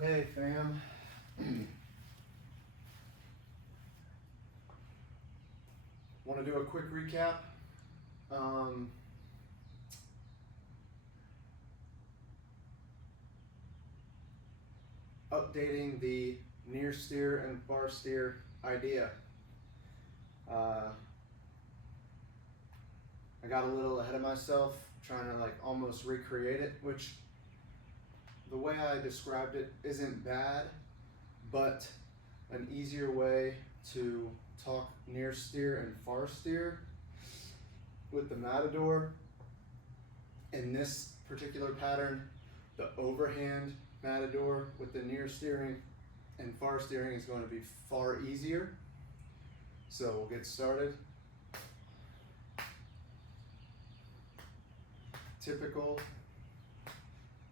Okay, fam. Want to do a quick recap? Updating the near steer and far steer idea. I got a little ahead of myself trying to almost recreate it, which the way I described it isn't bad, but an easier way to talk near steer and far steer with the Matador. In this particular pattern, the overhand Matador with the near steering and far steering is going to be far easier. So we'll get started. Typical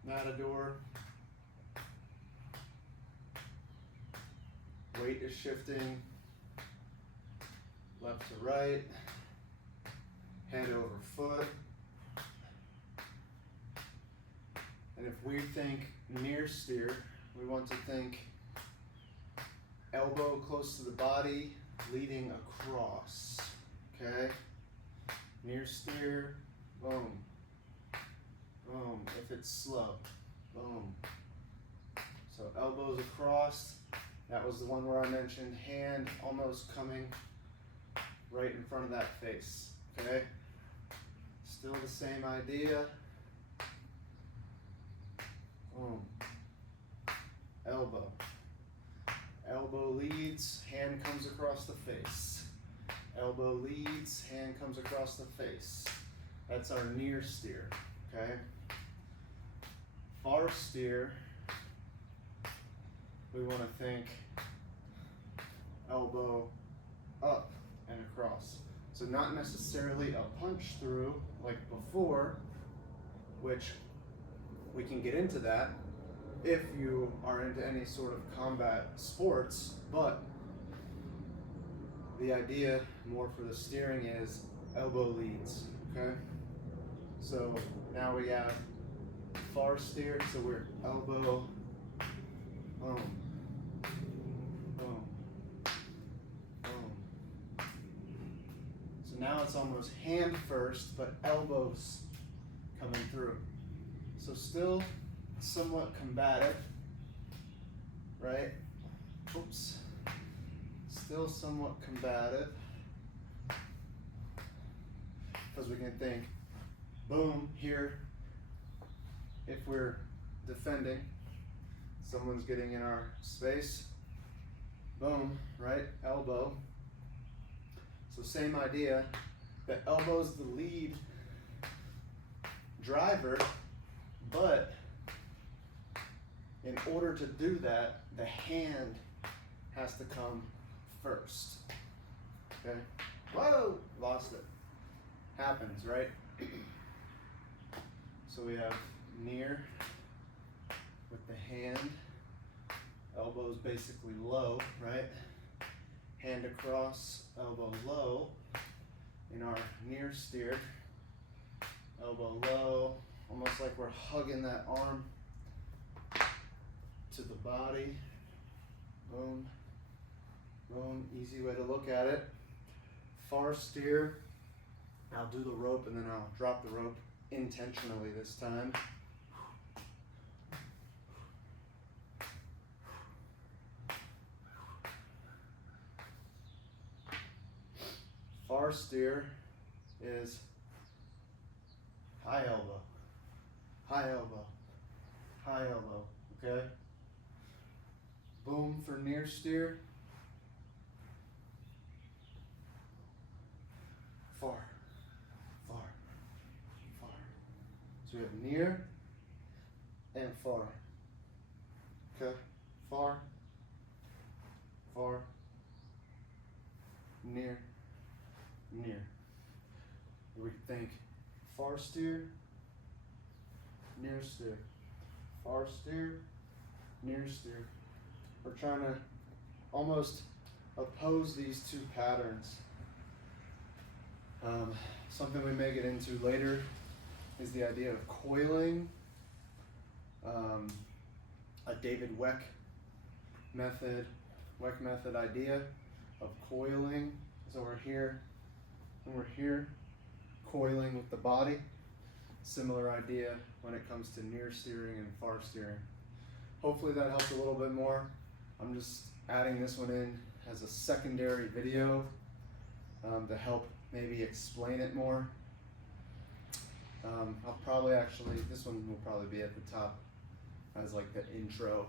Matador. Weight is shifting left to right, head over foot. And if we think near steer, we want to think elbow close to the body, leading across, okay? Near steer, boom, boom. If it's slow, boom. So elbows across. That was the one where I mentioned hand almost coming right in front of that face, okay? Still the same idea. Boom. Elbow. Elbow leads, hand comes across the face. Elbow leads, hand comes across the face. That's our near steer, okay? Far steer, we want to think elbow up and across. So not necessarily a punch through like before, which we can get into that if you are into any sort of combat sports, but the idea more for the steering is elbow leads, okay? So now we have far steer, so we're elbow, boom, boom, boom. So now it's almost hand first, but elbows coming through. So still somewhat combative, right? Oops. Still somewhat combative, because we can think boom here if we're defending, someone's getting in our space, boom, right? Elbow. So same idea, the elbow's the lead driver, but in order to do that, the hand has to come first, okay? Whoa, lost it. Happens, right? So we have near with the hand, elbows basically low, right? Hand across, elbow low in our near steer. Elbow low, almost like we're hugging that arm to the body. Boom, boom, easy way to look at it. Far steer, I'll do the rope and then I'll drop the rope intentionally this time. Far steer is high elbow, high elbow, high elbow, okay? Boom for near steer. Far, far, far. So we have near and far, okay? Far, far, near, near. We think far steer, near steer, far steer, near steer. We're trying to almost oppose these two patterns. Something we may get into later is the idea of coiling. a David Weck method idea of coiling. So we're here and we're here, coiling with the body. Similar idea when it comes to near steering and far steering. Hopefully that helps a little bit more. I'm just adding this one in as a secondary video to help maybe explain it more. I'll probably this one will probably be at the top as like the intro,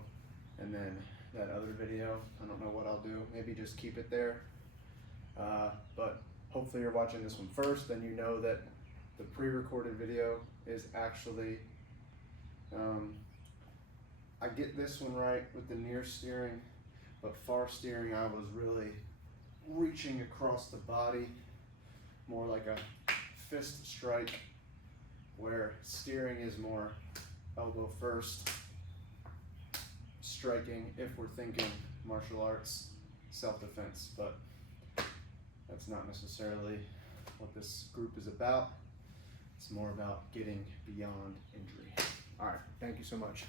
and then that other video, I don't know what I'll do, maybe just keep it there. But hopefully you're watching this one first, then you know that the pre-recorded video is actually, I get this one right with the near steering, but far steering I was really reaching across the body, more like a fist strike, where steering is more elbow first, striking if we're thinking martial arts, self-defense, but that's not necessarily what this group is about. It's more about getting beyond injury. All right, thank you so much.